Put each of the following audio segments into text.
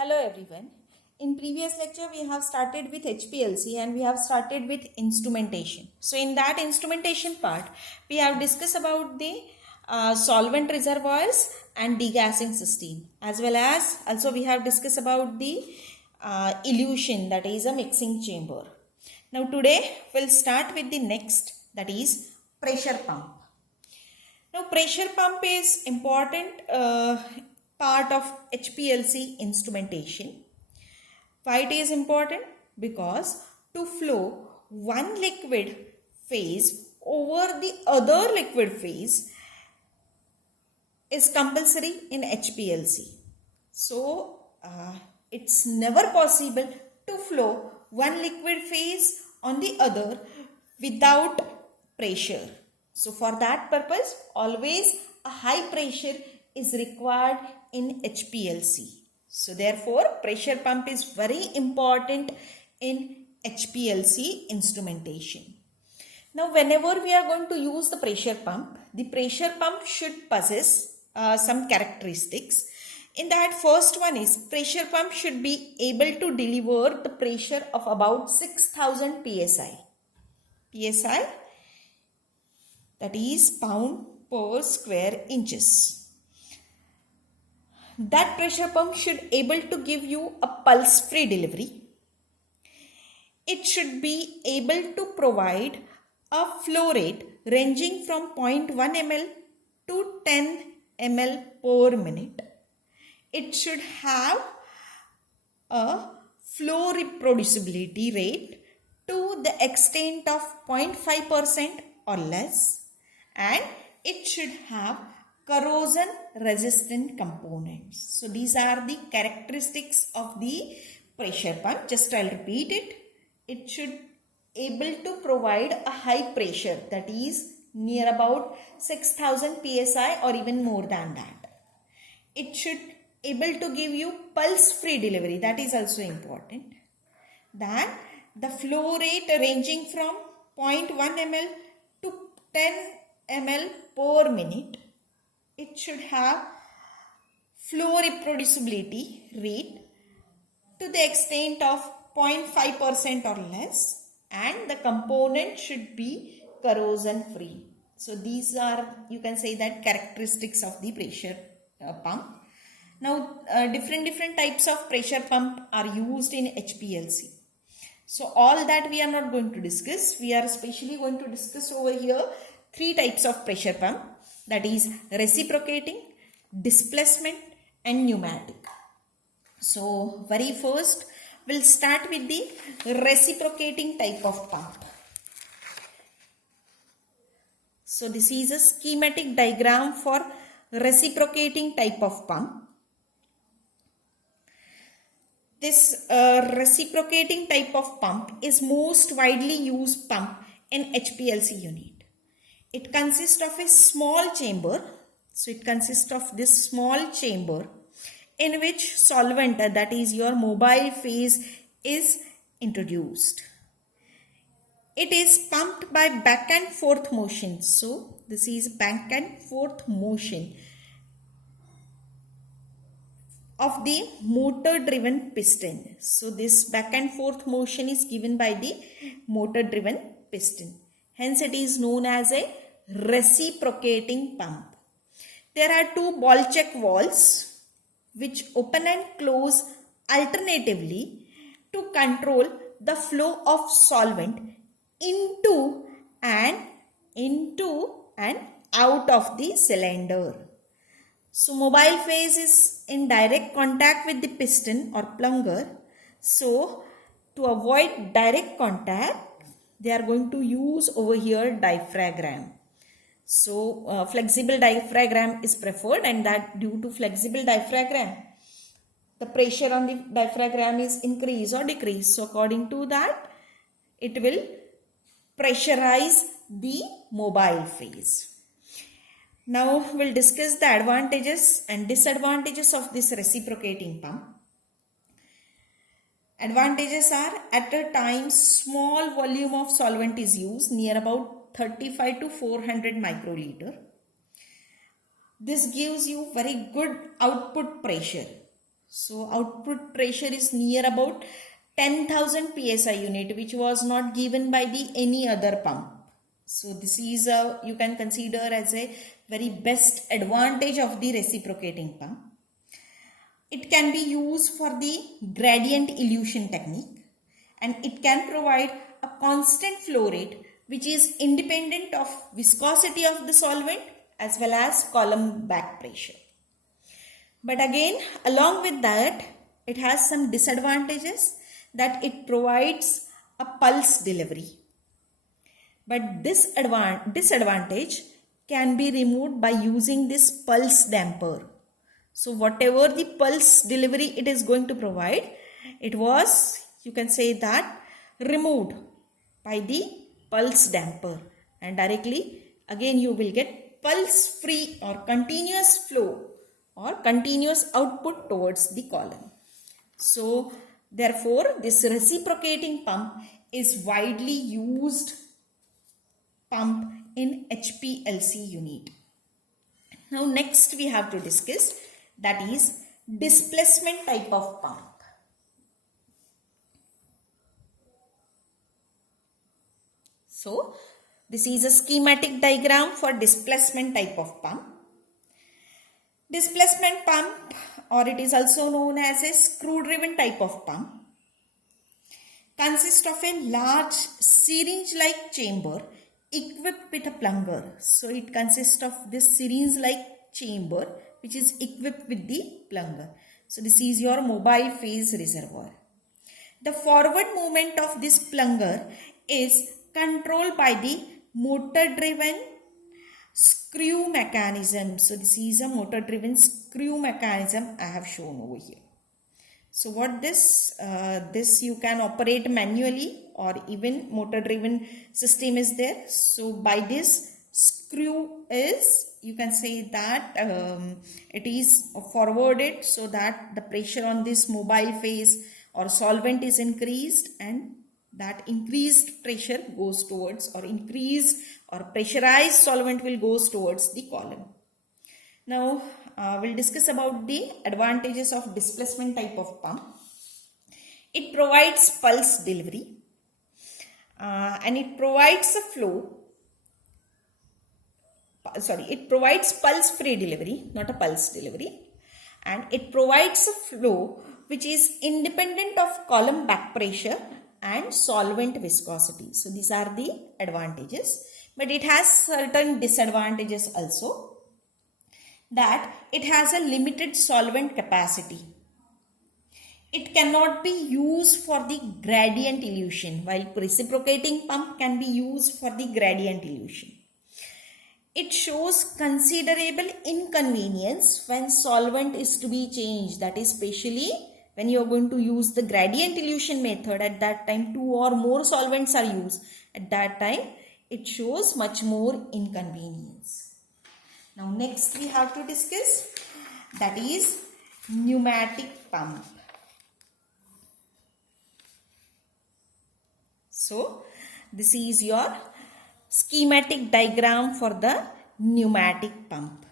Hello everyone. In previous lecture we have started with HPLC and we have started with instrumentation. So in that instrumentation part we have discussed about the solvent reservoirs and degassing system, as well as also we have discussed about the elution, that is a mixing chamber. Now today we'll start with the next, that is pressure pump. Now pressure pump is important part of HPLC instrumentation. Why it is important? Because to flow one liquid phase over the other liquid phase is compulsory in HPLC. So it's never possible to flow one liquid phase on the other without pressure. So for that purpose, always a high pressure is required in HPLC. So therefore, pressure pump is very important in HPLC instrumentation. Now, whenever we are going to use the pressure pump should possess some characteristics. In that, first one is pressure pump should be able to deliver the pressure of about 6000 psi. PSI, that is pound per square inches. That pressure pump should able to give you a pulse free delivery. It should be able to provide a flow rate ranging from 0.1 ml to 10 ml per minute. It should have a flow reproducibility rate to the extent of 0.5% or less, and it should have corrosion resistant components. So these are the characteristics of the pressure pump. Just I'll repeat it. It should able to provide a high pressure, that is near about 6000 psi or even more than that. It should able to give you pulse free delivery, that is also important. Then the flow rate ranging from 0.1 ml to 10 ml per minute. It should have flow reproducibility rate to the extent of 0.5% or less, and the component should be corrosion free. So these are, you can say that, characteristics of the pressure pump. Now different types of pressure pump are used in HPLC. So all that we are not going to discuss. We are especially going to discuss over here three types of pressure pump, that is reciprocating, displacement and pneumatic. So very first we'll start with the reciprocating type of pump. So this is a schematic diagram for reciprocating type of pump. This reciprocating type of pump is most widely used pump in HPLC unit. It consists of a small chamber. So it consists of this small chamber in which solvent, that is your mobile phase, is introduced. It is pumped by back and forth motion. So this is back and forth motion of the motor driven piston. So this back and forth motion is given by the motor driven piston. Hence it is known as a reciprocating pump. There are two ball check valves which open and close alternatively to control the flow of solvent into and out of the cylinder. So mobile phase is in direct contact with the piston or plunger. So to avoid direct contact, they are going to use over here diaphragm. So flexible diaphragm is preferred, and that due to flexible diaphragm, the pressure on the diaphragm is increase or decrease. So according to that, it will pressurize the mobile phase. Now we'll discuss the advantages and disadvantages of this reciprocating pump. Advantages are, at a time small volume of solvent is used, near about 35 to 400 microliter. This gives you very good output pressure. So output pressure is near about 10,000 psi unit, which was not given by the any other pump. So this is you can consider as a very best advantage of the reciprocating pump. It can be used for the gradient elution technique, and it can provide a constant flow rate which is independent of viscosity of the solvent as well as column back pressure. But again, along with that, it has some disadvantages, that it provides a pulse delivery. But this disadvantage can be removed by using this pulse damper. So whatever the pulse delivery it is going to provide, it was, you can say that, removed by the pulse damper, and directly again you will get pulse free or continuous flow or continuous output towards the column. So therefore this reciprocating pump is widely used pump in HPLC unit. Now next we have to discuss, that is displacement type of pump. So this is a schematic diagram for displacement type of pump. Displacement pump, or it is also known as a screw driven type of pump, consists of a large syringe like chamber equipped with a plunger. So it consists of this syringe like chamber which is equipped with the plunger. So this is your mobile phase reservoir. The forward movement of this plunger is controlled by the motor driven screw mechanism. So this is a motor driven screw mechanism I have shown over here. So what this you can operate manually or even motor driven system is there. So by this screw is, you can say that it is forwarded so that the pressure on this mobile phase or solvent is increased, and that increased pressure goes towards, or increased or pressurized solvent will goes towards the column. Now we'll discuss about the advantages of displacement type of pump. It provides pulse delivery and it provides a flow. It provides pulse free delivery, not a pulse delivery, and it provides a flow which is independent of column back pressure and solvent viscosity. So these are the advantages, but it has certain disadvantages also, that it has a limited solvent capacity. It cannot be used for the gradient elution, while reciprocating pump can be used for the gradient elution. It shows considerable inconvenience when solvent is to be changed, that is especially when you are going to use the gradient elution method. At that time 2 or more solvents are used. At that time it shows much more inconvenience. Now next we have to discuss, that is pneumatic pump. So this is your schematic diagram for the pneumatic pump.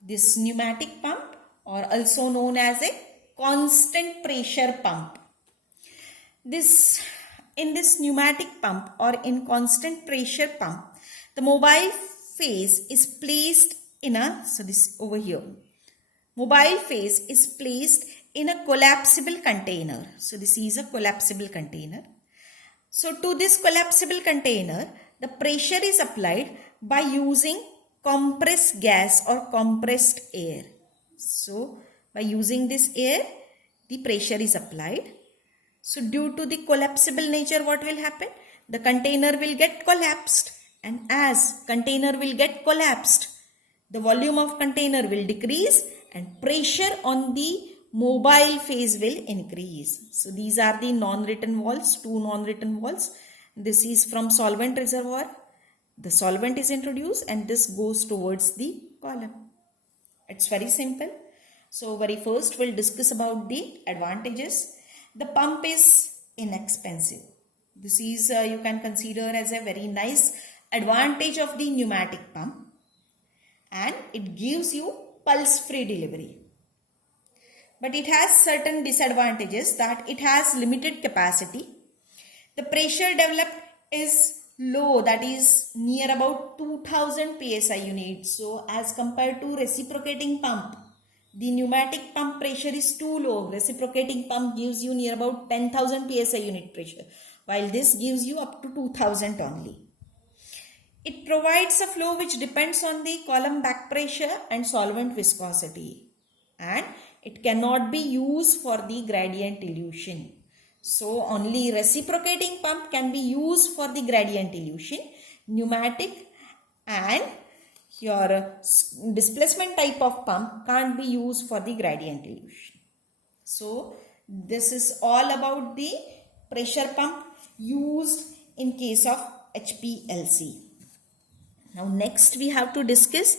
This pneumatic pump, or also known as a constant pressure pump. In this pneumatic pump or in constant pressure pump, the mobile phase is placed in a, so this over here, mobile phase is placed in a collapsible container. So this is a collapsible container. So to this collapsible container, the pressure is applied by using compressed gas or compressed air. So by using this air, the pressure is applied. So due to the collapsible nature, what will happen? The container will get collapsed, and as container will get collapsed, the volume of container will decrease and pressure on the mobile phase will increase. So these are the non-return walls, 2 non-return walls. This is from solvent reservoir. The solvent is introduced and this goes towards the column. It's very simple. So very first we'll discuss about the advantages. The pump is inexpensive. This is you can consider as a very nice advantage of the pneumatic pump, and it gives you pulse free delivery. but it has certain disadvantages, that it has limited capacity. The pressure developed is low, that is near about 2000 psi unit. So as compared to reciprocating pump, the pneumatic pump pressure is too low. Reciprocating pump gives you near about 10,000 psi unit pressure, while this gives you up to 2000 only. It provides a flow which depends on the column back pressure and solvent viscosity, and it cannot be used for the gradient elution. So only reciprocating pump can be used for the gradient elution. Pneumatic and your displacement type of pump can't be used for the gradient elution. So this is all about the pressure pump used in case of HPLC. Now next we have to discuss,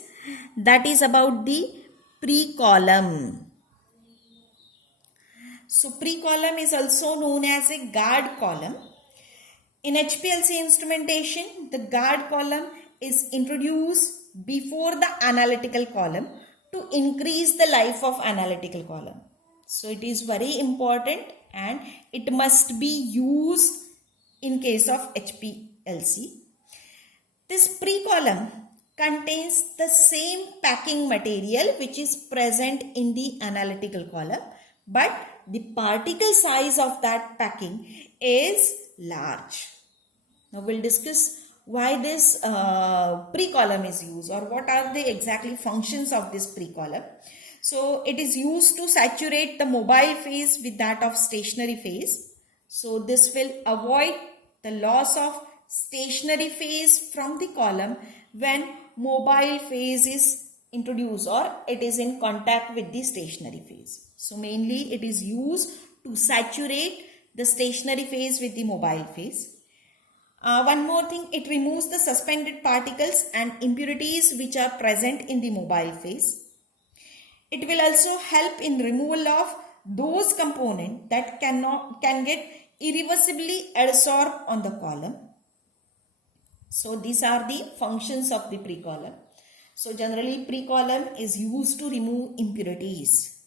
that is about the pre-column. So pre-column is also known as a guard column. In HPLC instrumentation, the guard column is introduced before the analytical column to increase the life of analytical column. So it is very important and it must be used in case of HPLC. This pre-column contains the same packing material which is present in the analytical column, but the particle size of that packing is large. Now we'll discuss why this pre-column is used, or what are the exactly functions of this pre-column. So it is used to saturate the mobile phase with that of stationary phase. So this will avoid the loss of stationary phase from the column when mobile phase is introduced or it is in contact with the stationary phase. So mainly it is used to saturate the stationary phase with the mobile phase. One more thing, it removes the suspended particles and impurities which are present in the mobile phase. It will also help in removal of those components that can get irreversibly adsorbed on the column. So these are the functions of the pre-column. So generally pre-column is used to remove impurities.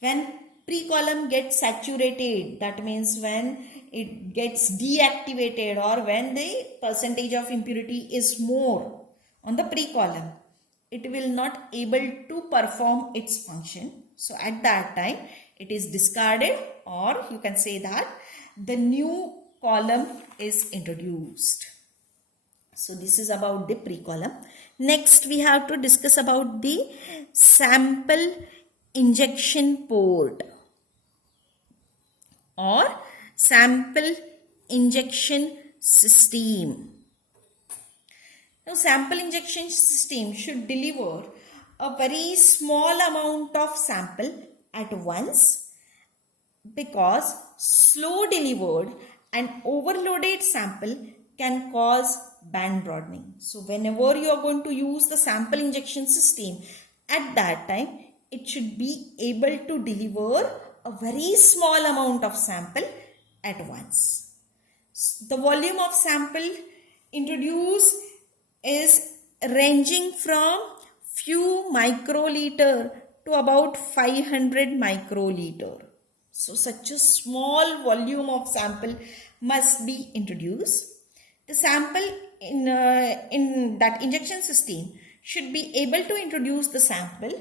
When pre-column gets saturated, that means when it gets deactivated or when the percentage of impurity is more on the pre-column, it will not able to perform its function. So at that time it is discarded, or you can say that the new column is introduced. So this is about the pre-column. Next we have to discuss about the sample injection port or sample injection system. Now sample injection system should deliver a very small amount of sample at once, because slow delivered and overloaded sample can cause band broadening. So whenever you are going to use the sample injection system, at that time it should be able to deliver a very small amount of sample at once. The volume of sample introduced is ranging from few microliter to about 500 microliter. So such a small volume of sample must be introduced. The sample in that injection system should be able to introduce the sample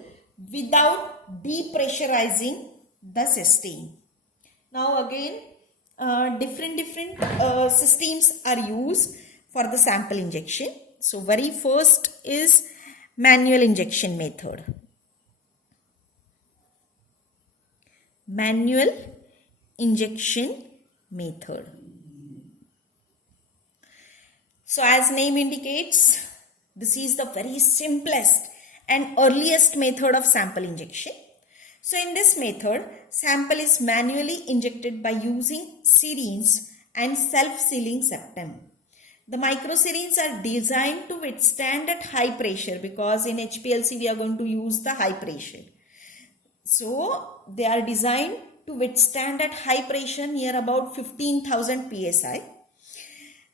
without depressurizing the system. Now again, different systems are used for the sample injection. So very first is manual injection method. Manual injection method. So as name indicates, this is the very simplest and earliest method of sample injection. So in this method, sample is manually injected by using syringe and self-sealing septum. The microsyringes are designed to withstand at high pressure, because in HPLC we are going to use the high pressure. So they are designed to withstand at high pressure near about 15,000 psi.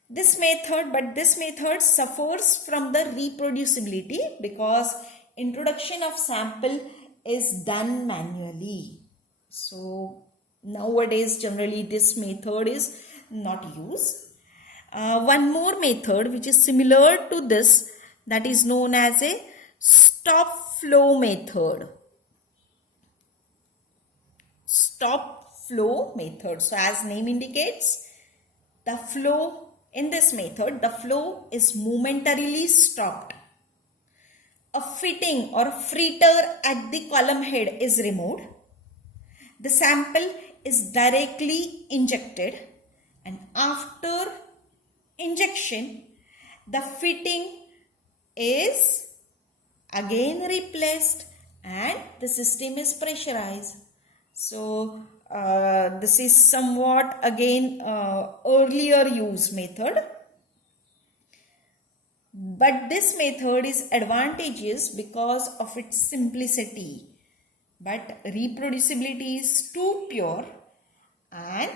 This method suffers from the reproducibility, because introduction of sample is done manually. So nowadays generally this method is not used. One more method which is similar to this, that is known as a stop flow method. Stop flow method. So as name indicates, the flow in this method, the flow is momentarily stopped. A fitting or fritter at the column head is removed. The sample is directly injected, and after injection, the fitting is again replaced and the system is pressurized. So this is somewhat again earlier use method, but this method is advantageous because of its simplicity, but reproducibility is too pure, and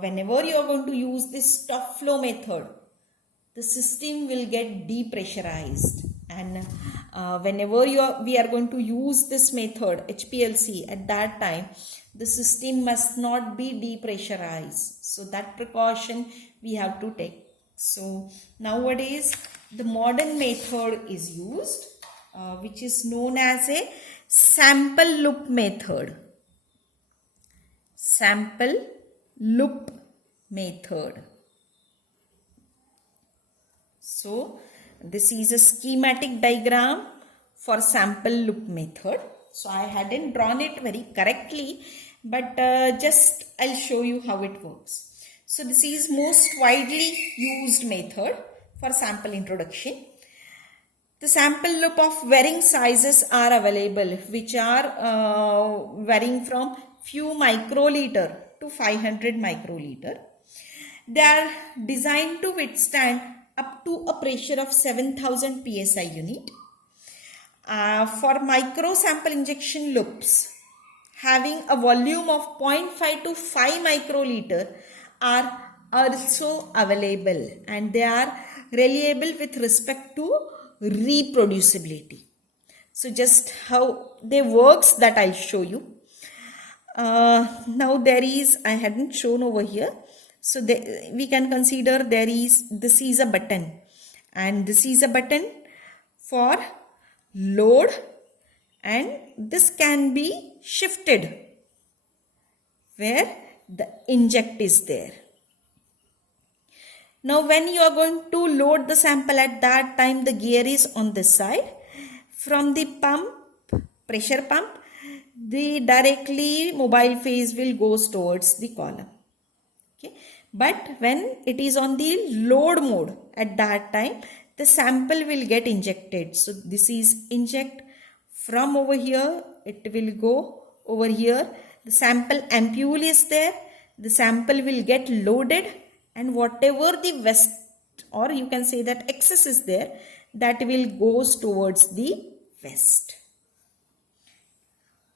whenever you are going to use this stop flow method, the system will get depressurized, and whenever we are going to use this method HPLC, at that time the system must not be depressurized. So that precaution we have to take. So nowadays the modern method is used, which is known as a sample loop method. Sample loop method. So this is a schematic diagram for sample loop method. So I hadn't drawn it very correctly, but just I'll show you how it works. So this is most widely used method for sample introduction. The sample loop of varying sizes are available, which are varying from few microliter to 500 microliter. They are designed to withstand up to a pressure of 7000 psi unit. For micro sample injection loops having a volume of 0.5 to 5 microliter are also available, and they are reliable with respect to reproducibility. So just how they works, that I'll show you. Now there is, I hadn't shown over here. So we can consider this is a button, and this is a button for load, and this can be shifted where the inject is there. Now when you are going to load the sample, at that time the gear is on this side. From the pump, pressure pump, the directly mobile phase will go towards the column. Okay. But when it is on the load mode, at that time the sample will get injected. So this is inject from over here, it will go over here. The sample ampule is there, the sample will get loaded, and whatever the waste, or you can say that excess is there, that will goes towards the waste.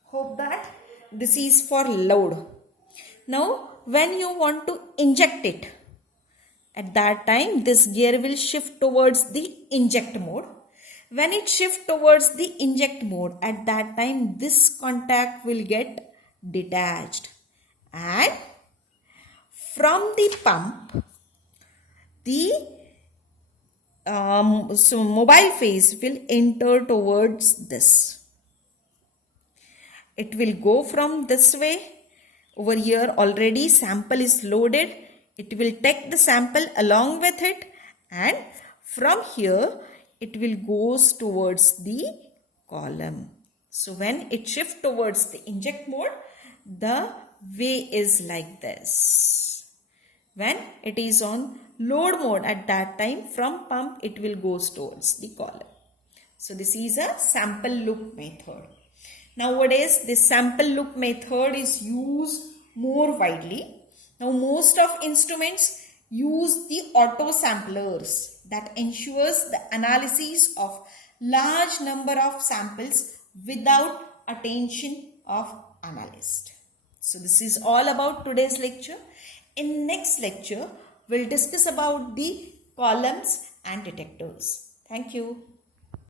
Hope that this is for load. Now when you want to inject it, at that time this gear will shift towards the inject mode. When it shifts towards the inject mode, at that time this contact will get detached, and from the pump the mobile phase will enter towards this. It will go from this way. Over here already sample is loaded. It will take the sample along with it, and from here it will goes towards the column. So when it shifts towards the inject mode, the way is like this. When it is on load mode, at that time from pump it will goes towards the column. So this is a sample loop method. Nowadays this sample loop method is used more widely. Now most of instruments use the auto samplers that ensures the analysis of large number of samples without attention of analyst. So this is all about today's lecture. In next lecture, we'll discuss about the columns and detectors. Thank you.